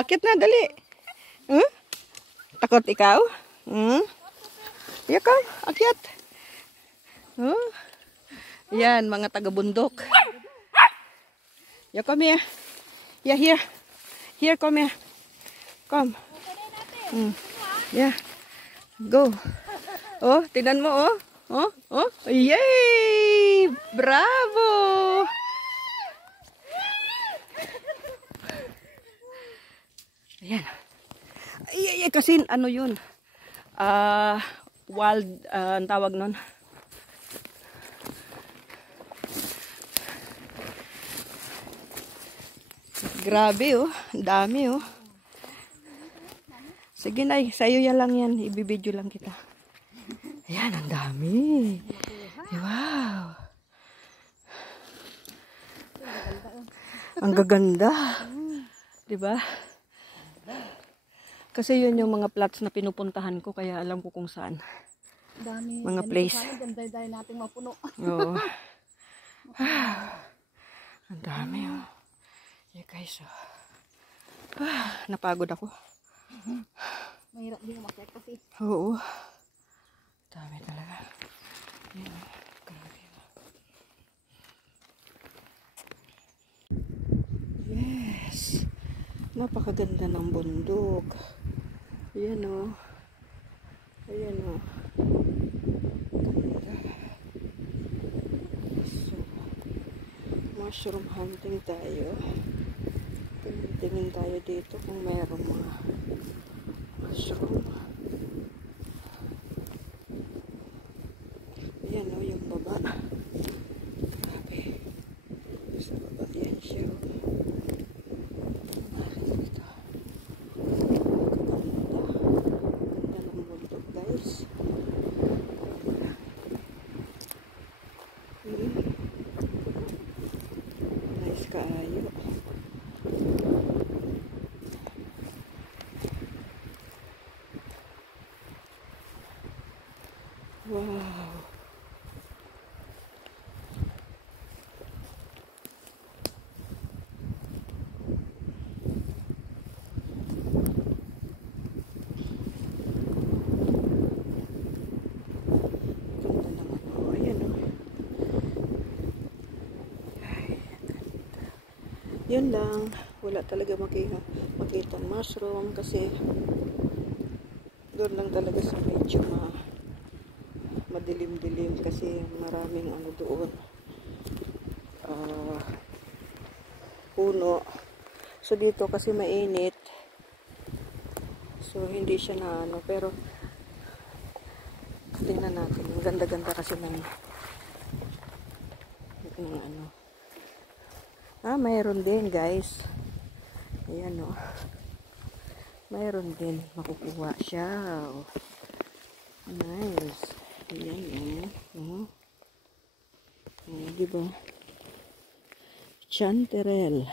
akit na, dali. Takot ikaw? Yaka, akyat. Yan, mga taga-bundok. Yeah, come here. Yeah, here. Here, come here. Come. Yeah. Go. Oh, tingnan mo, oh. Oh. Yay! Bravo! Ayan. Ay, kasi ano yun? Wild, ang tawag nun. Grabe, oh. Ang dami, oh. Sige, Nay. Sa'yo yan lang yan. Ibibidyo lang kita. Ayan, ang dami. Wow. Ang gaganda. Diba? Kasi yun yung mga plots na pinupuntahan ko. Kaya alam ko kung saan. Dami. Mga place. Ganda natin mapuno. Oo. Ang dami, oh. Yeah, guys, oh. Napagod ako. Mahirap din umakyat kasi. Oo. Dami talaga. Yan, grabe. Yes. Napakaganda ng bundok. Ayan, oh. Ayan, oh. Ganda. So, mushroom hunting tayo. Tingin tayo dito kung mayroong mga mushroom. Ayan, oh, yung baba. Grabe. Sa baba, yan siya. Maraming dito. Ganda ng bundok, guys. Nice kaayo. Wow. Yun lang, wala talaga makita mushroom kasi doon lang talaga sa medyo madilim-dilim kasi maraming ano doon puno. So dito kasi mainit, so hindi siya na ano, pero tingnan natin, ang ganda-ganda kasi ng ano. Mayroon din, guys. Ayan, oh. Mayroon din. Makukuha siya. Oh. Nice. Ayan, oh. Diba? Chanterelle.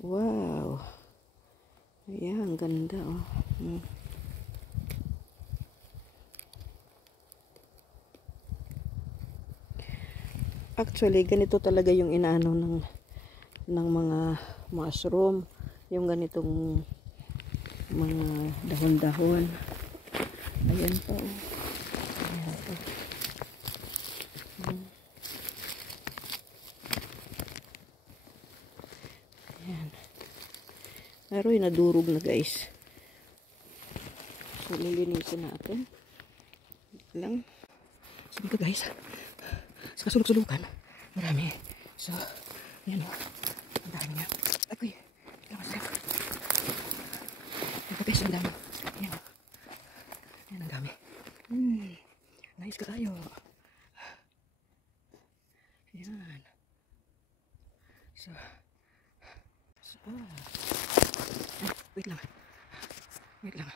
Wow. Ayan, ganda, oh. Actually, ganito talaga yung inaano ng mga mushroom. Yung ganitong mga dahon-dahon. Ayan po. Ayan po. Ayan. Pero nadurog na, guys. So, lilinisin natin. Lang. Sige ka, guys. Sa kasulok-sulukan, marami. So, yan o. Ang dami nga. Akoy, lamas lang. Nagpapes, ang dami. Yan o. Yan, ang dami. Nice ka tayo. Yan. So, wait lang. Wait lang.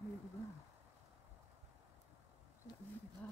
na yung iba. Sira na yung iba.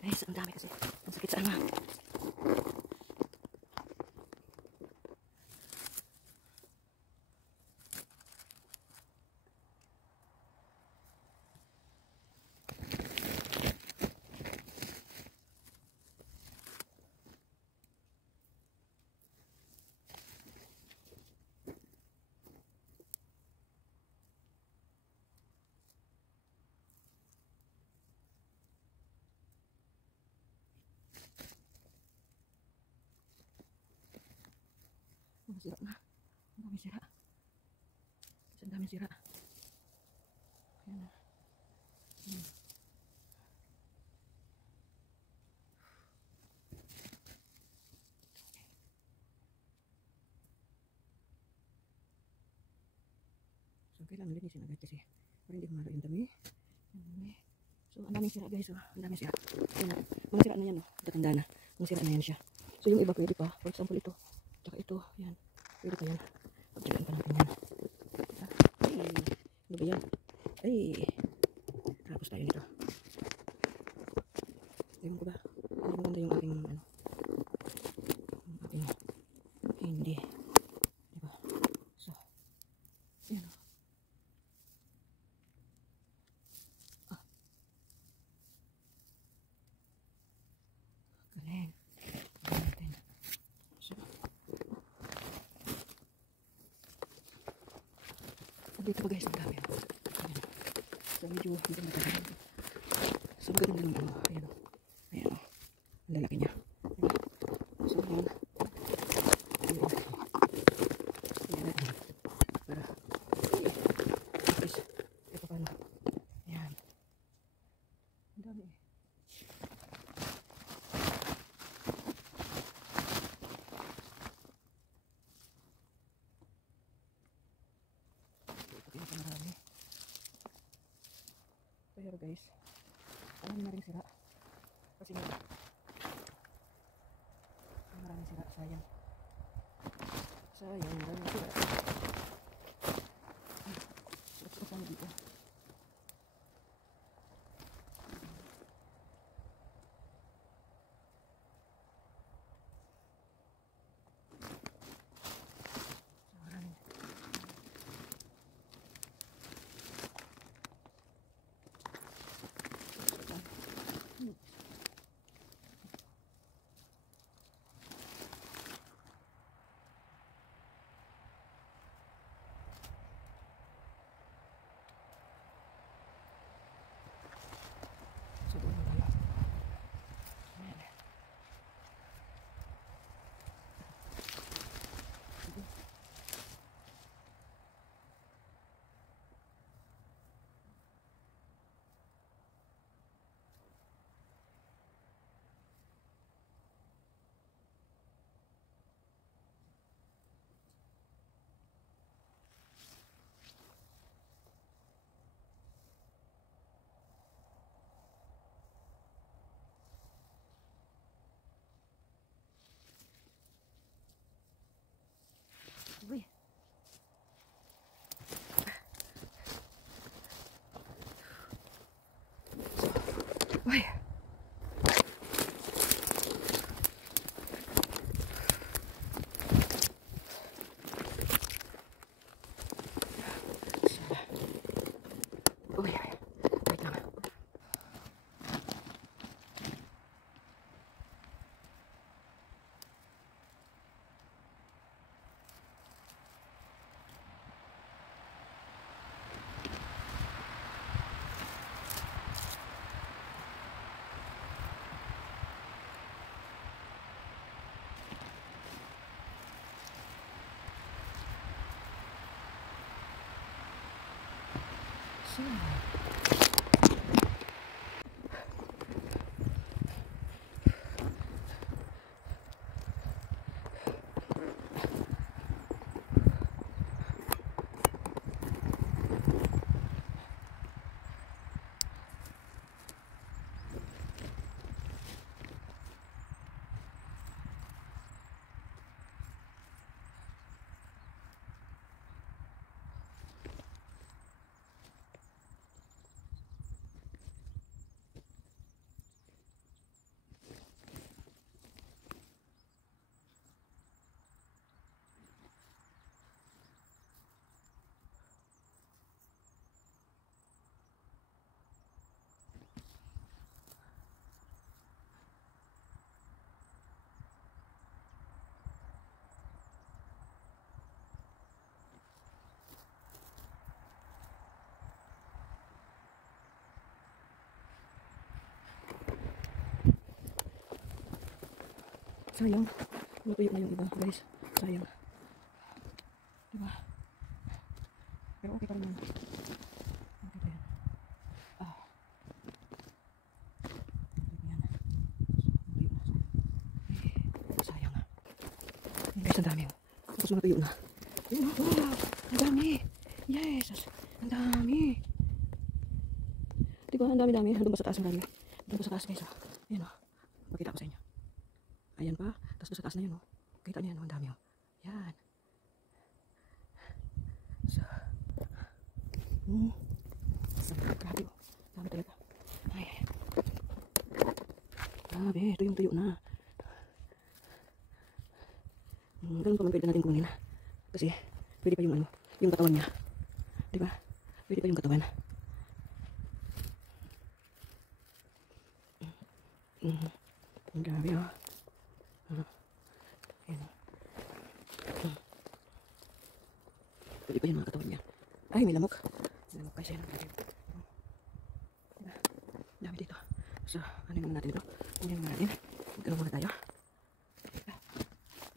Guys, ang dami kasi. Ang sakit sa ano. Sira na. Ang dami sira. Kasi ang dami sira. Ayan. Ayan. So, kailangan linisin agad kasi para hindi kumaro yung dami. Yung dami. So, ang daming sira guys. Oh. Ang daming sira. Ayan. Mga sira na yan. Oh. Tatanda na. Mga sira na yan siya. So, yung iba pwede pa. For example, ito. Tsaka ito. Ayan. Pwede pa yan. Pagdagan pa natin yan. Ay, ano ba yan? Ay, tapos tayo nito. Ewan ko ba? Hindi maganda yung aking ano. Yung aking hindi. Diba? So, yan o. Galing. Galing natin. So, dito pa guys, ang dami. Ayan. So, medyo hindi matagalan. So, maganda lang ano. Ayan o. Ayan o. Ang lalaki niya. Diba? So, ayan. Ayan. Ayan natin. Para, guys, ito pa na. Ayan. Ang dami eh. Marami. Pero guys, marami na rin sira. Kasi maraming sira. Sayang. Sayang, maraming sira. Suot-suot lang dito. So, maraming. So, doon na tayo. Ayan. Uy. Uy. Sayang. Natuyo na yung iba, guys. Sayang. Diba? Pero okay pa rin yan. Okay pa yan. Ah. Yan. Natuyo na. Sayang. Yan guys, ang dami. Tapos natuyo na. Yun, wow! Ang dami! Yes! Ang dami! Diba? Ang dami-dami. Doon ba sa taas ang dami? Doon ba sa taas guys? Yan o. Pakita ko sa inyo. Ayan pa. Tapos doon sa taas na yun o. Kita niyo yan o. Ang dami o. Yan. So. Grabe o. Dami talaga. Ay. Grabe. Ito yung tuyo na. Ganun pa man pwede natin kunin. Kasi pwede pa yung ano. Yung katawan niya. Diba? Pwede pa yung katawan. Ang grabe o. Pwede pa yung mga katawan niya. Ay, may lamok. May lamok guys. Ayan. Dami dito. So, ano naman natin ito? Ano naman natin? Magkano muna tayo?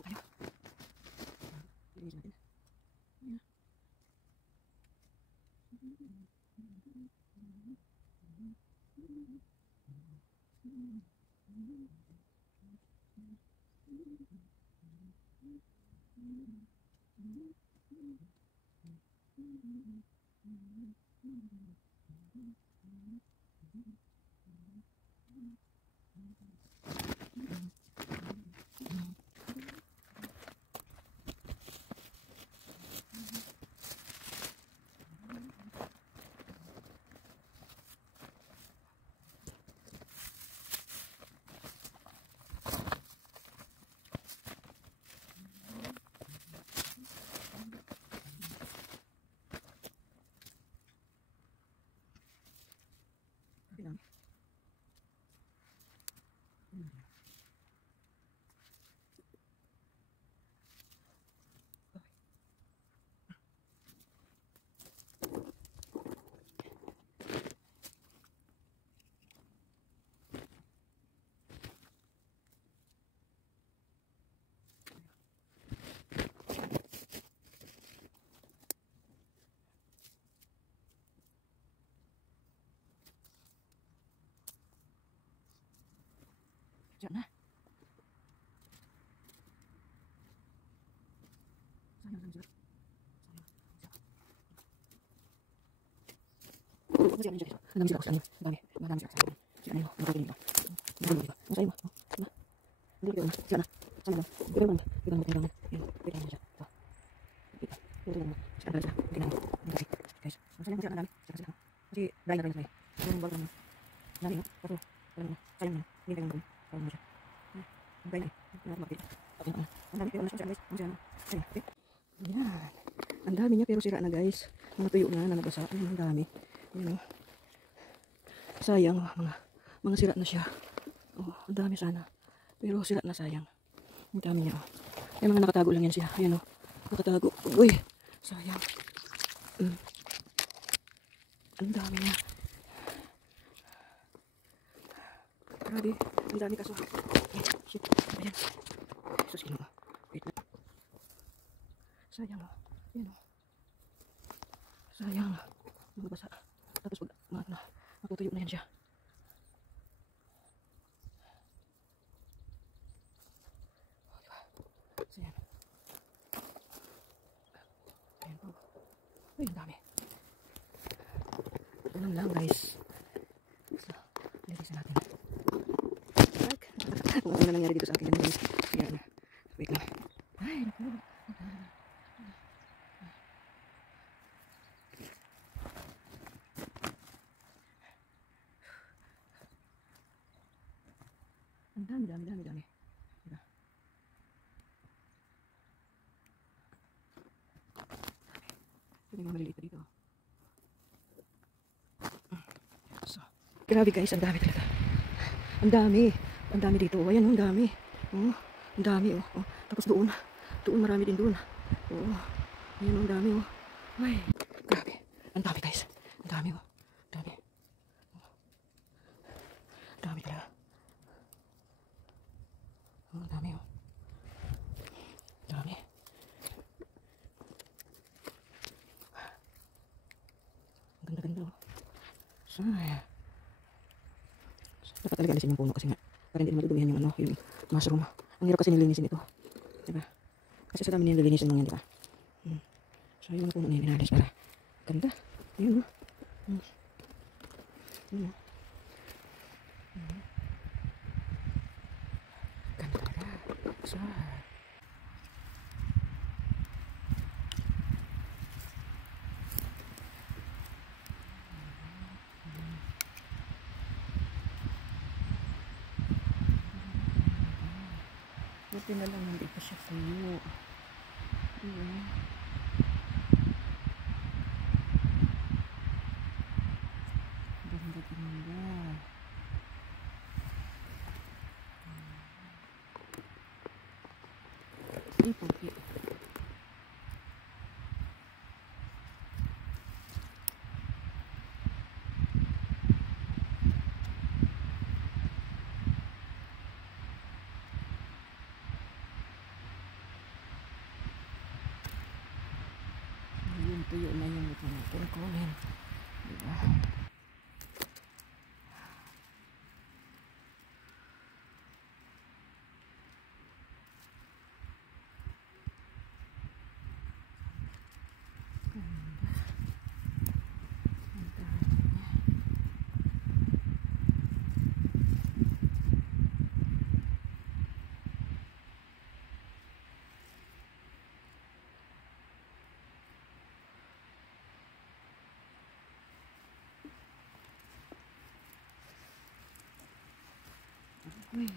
Tayo. Linisin natin. Lang. Diyan na. Sayang, sayang. Ang dami sila kasi. Ang dami. Madami sila kasi. Sila na yun. Nakagaling ito. Nakagaling ito. Ang sayo mo. Diba? Hindi ko na. Sila na. Sama lang. Pero lang. Pero lang. Pero lang. Pero lang siya. Ito. Ito. Pero lang. Sila na sila. Hindi na. Hindi kasi. Guys. Ang sayang kasi ang dami. Sila sila. Kasi dry na sila. Yung bawal lang. Dami no. Kaso. Wala na. Sayang na. Hindi tayo gawin. Sayang na siya. Dry na. Hindi na mapit. Ang dami. Pero na siya guys. Ang sayang na. Sayang. Okay. Yan. Ang dami niya pero sira na guys. Mga tuyo na nabasa. Ayan ang dami. Ayan o. Sayang mga sira na siya. Oh, ang dami sana. Pero sira na sayang. Ang dami niya oh. May mga nakatago lang yan siya. Ayan o. Nakatago. Uy. Sayang. Ang dami niya. Grabe. Ang dami kaso. Shit. Ayan. Sus ino. Wait lang. Sayang o. Ayan o. Sayang. Mga basa. tutuyo na yan siya. So, yan. Ayan po. Uy, ang dami. Ganun lang, guys. So, lilisan natin. Kung ano na nangyari dito sa akin. Yan. Wait lang. Ay, naku. Ang dami. Diba? Ito yung mga maliliit na dito. So, grabe guys, ang dami talaga. Ang dami dito. Ayan, ang dami. Oh, ang dami oh. Oh. Tapos doon marami din doon. Oh. Ayan, ang dami oh. Ay, grabe. Ang dami guys. Ang dami oh. Dami. Dami talaga. Oh, ang dami oh. Dami. Ang ganda oh. So, dapat talaga alisin yung puno kasi nga para hindi madudumihan yung yung mushroom. Ang hirap kasi nilinisin ito. Diba? Kasi sa dami nililinisin lang yan, diba? So, yung puno na yun inalis para ganda. Ayun, ganda talaga. So, buti na lang hindi pa siya tuyo. Ganda. Pugi. Ayun, tuyo na yung ito natin. Kunin. Diba? Uy.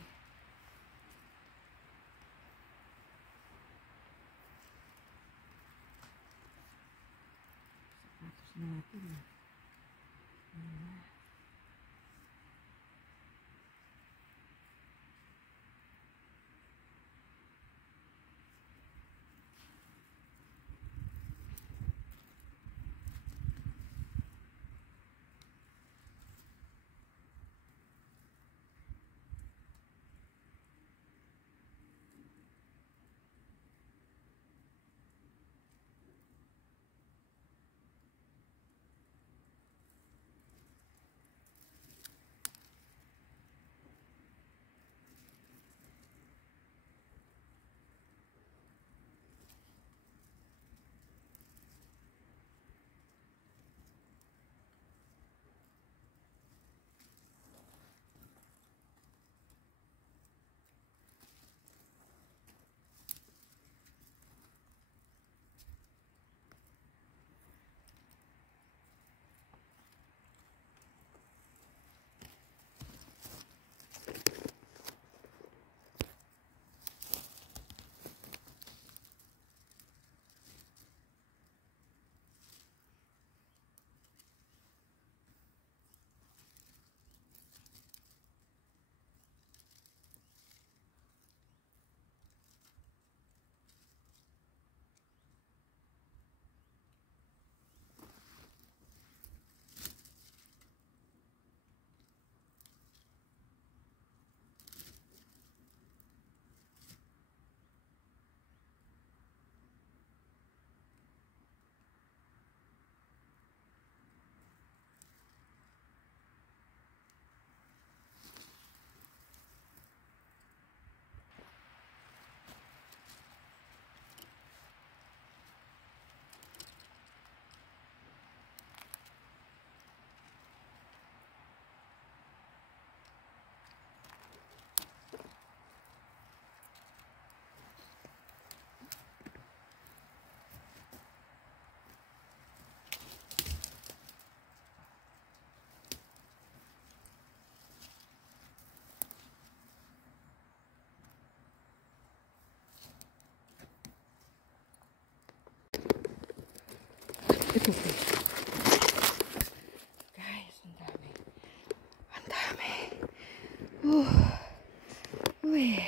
Sapatos natin. Guys, ang dami. Ang dami. Uy.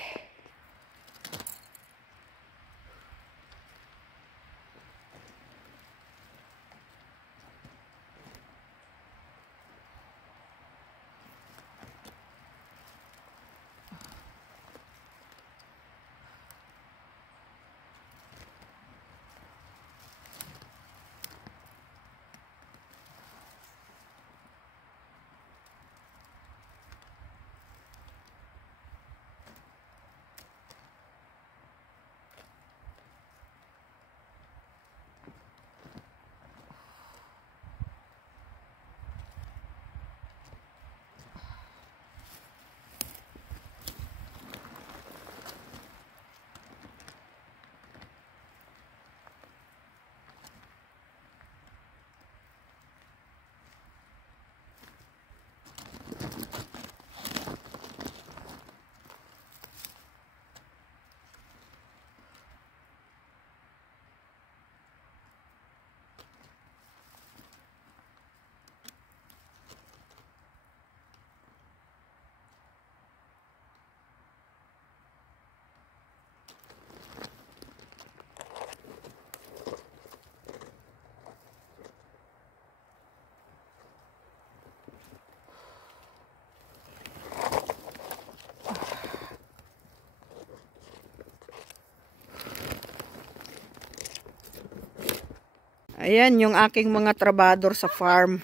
Ayan yung aking mga trabador sa farm.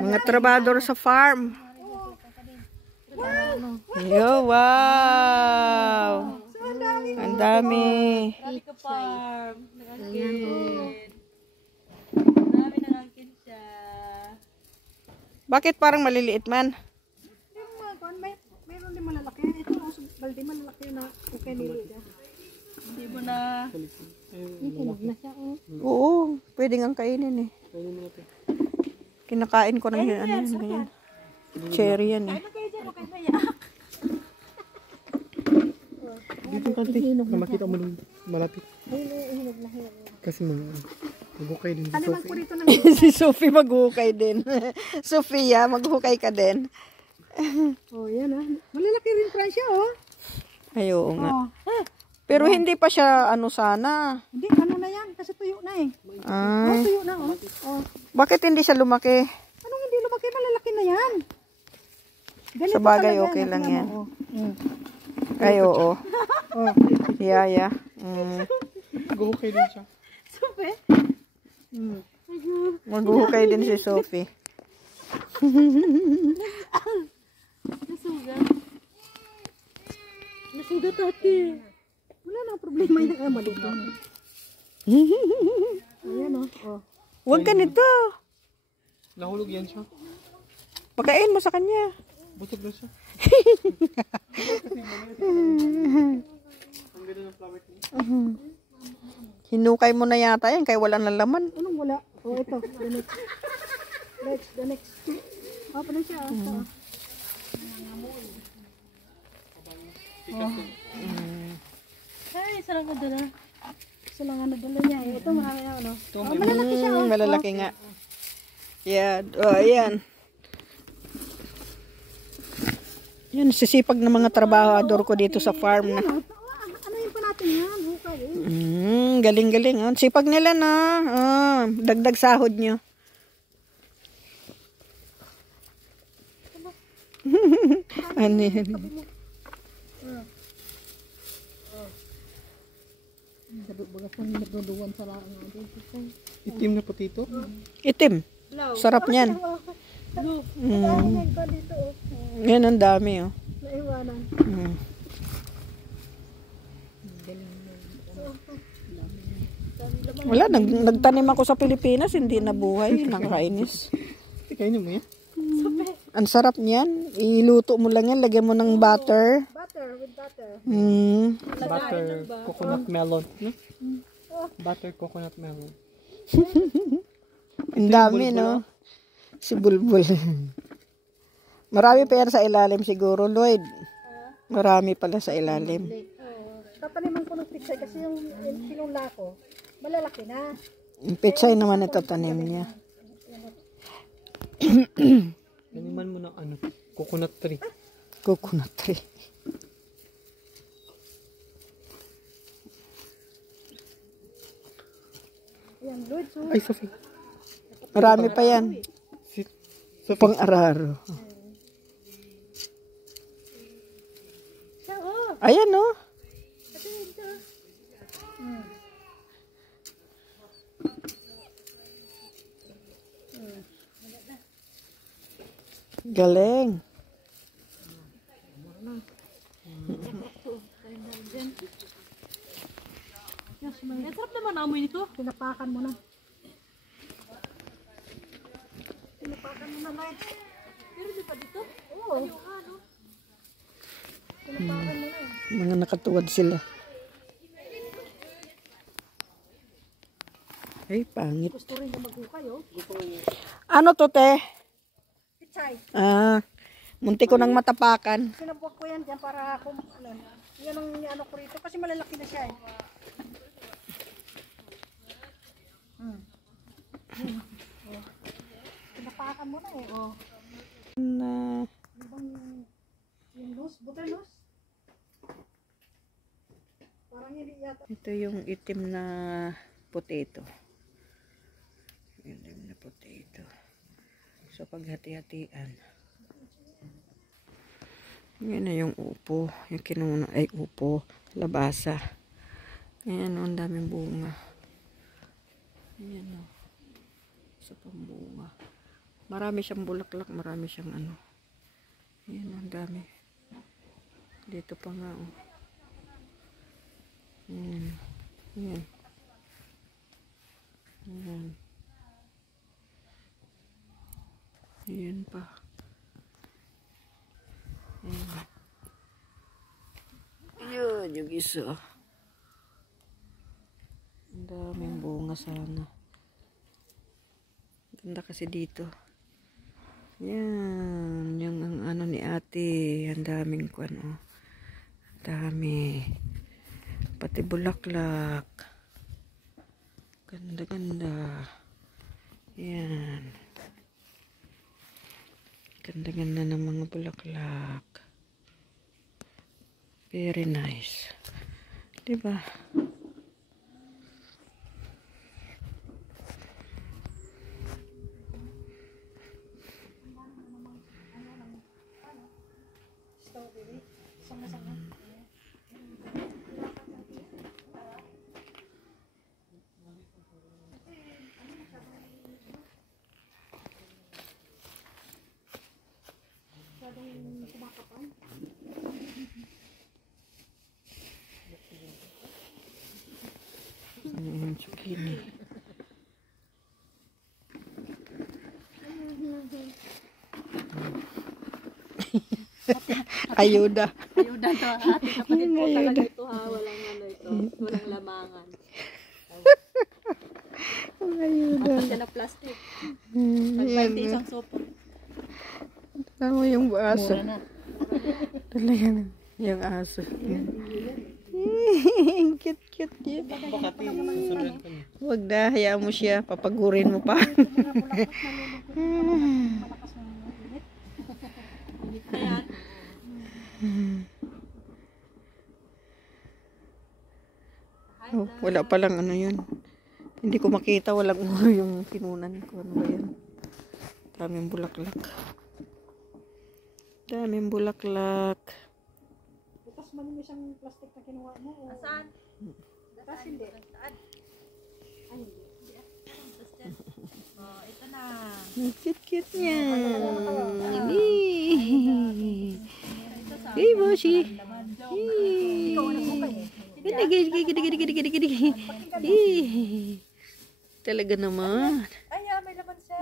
Mga trabador sa farm. Yo, wow! Ang dami. farm. Nangangkin. Dami nangangkin siya. Bakit parang maliliit man? Meron din malalaki. Ito, balde malalaki na okay nila. Hindi mo na. Hinog na siya. Oo, pwede nga kainin eh. Kinakain ko na yun. Ano yun? Ganyan. Cherry yan eh. Dito kanti, na makita mo nung malapit. Kasi mag-hukay din si Sophie. Si Sophie maghukay din. Sophia, maghukay ka din. Oh, yan ah. Malalaki rin Francia, oh. Ay, oo nga. Oh. Pero hindi pa siya ano sana. Hindi, ano na yan? Kasi tuyo na eh. Ay, Tuyo na, oh. Oh. bakit hindi siya lumaki? Anong hindi lumaki? Malalaki na yan. Ganito Sa bagay, talaga okay yan. lang Tingnan yan. mo, oh. Ay, oo. Oh. Yeah. Mag-hukay din siya. Supe? Maghukay din si Sophie. Nasugat ate. Wala nang problema yan. Ah, malugyan. Ayan oh. Oh. Huwag ka nito. Nahulog yan siya. Pagkain mo sa kanya. Busog na siya. Ang ganda ng flower niya. Hinukay mo na yata yan kaya wala na laman. Anong wala? Oh, ito. The next. Oh, pa na siya. Oh. Ay, sarang nadala. Sarang nadala niya. Ito, marami na, ano. Oh, malalaki siya, oh. Malalaki nga. Yeah. Oh, ayan. Yan, sisipag ng mga trabahador ko dito sa farm na. Ano yung pa natin yan? Hukay, eh. Galing-galing. Oh. Sipag nila na. Oh, dagdag sahod nyo. Ano yan? Itim na potito. Itim. Sarap niyan. Yan ang dami. Oh. Naiwanan. Wala, nagtanim ako sa Pilipinas, hindi nabuhay. Nakakainis. Kainin mo yan. Ang sarap niyan. Iluto mo lang yan, lagyan mo ng butter. Butter, with butter. Butter coconut melon. No? Butter coconut melon. Ang dami, no? Si Bulbul. Marami pa yan sa ilalim siguro, Lloyd. Marami pala sa ilalim. Tataniman ko ng picture kasi yung pinula ko. Malalaki na. Yung pechay naman ito tanim niya. Taniman mo ng ano, coconut tree. Coconut tree. Ayan, Lord. So, Ay, Sophie. Marami pa yan. Sophie. Pang-araro. siya, oh. Ayan oh. Ito yun, ito. Galing. Yes, ang sarap naman amoy nito. Pinapakan mo na. Pinapakan mo na, Lord. Pero di ba dito? Oo. Pinapakan mo na. Mga nakatuwad sila. Ay, pangit. Gusto rin na maghukay, oh. Ano to, te? Pichay. Munti ko nang matapakan. Sinabuak ko yan dyan para kung ano. Yan ang ano ko rito kasi malalaki na siya, eh. Pinapakan mo na, eh, oh. Na, Yung loose, butter loose. Parang hindi yata. ito yung itim na potato. Itim na potato. So, paghati-hatian. Yan na yung upo. Yung kinuna, ay upo. Labasa. Ayan o, ang daming bunga. Ayan o. Sa pambunga. Marami siyang bulaklak. Marami siyang ano. Ayan o, ang dami. Dito pa nga o. Ayan. Ayan. Ayan. Ayan pa. Ayan. Ayan, yung isa. Ang daming bunga sana. Ganda kasi dito. Ayan. Yung ang ano ni ate. Ang daming kwan, oh. Ang dami. Pati bulaklak. Ganda-ganda. Ayan. Ganda-ganda ng mga bulaklak. Very nice. Diba? Strawberry. Sama-sama. Ayan, zucchini. Ayuda. Ayuda to, ate. Kapatid ko talaga ito, ha. Walang ano ito. Walang lamangan. Ayuda. At siya na plastic. Nag-20 isang sopo. Tama yung aso. Mura na. Talaga na. Yung aso. Cute yun. Bakati, susunod ka na. Huwag na, hayaan mo siya. Papagurin mo pa. Oh, wala palang ano yun. Hindi ko makita. Walang ulo yung kinunan ko. Ano ba yun? Daming bulaklak. Daming bulaklak. Bukas man yung isang plastic na kinuha mo. Asan? Bukas hindi. Ay, hindi. Oh, ito na. Ang cute niya. Hey, Boshi. Ikaw ang nagbukay, eh. Talaga naman. Ay, may laman siya.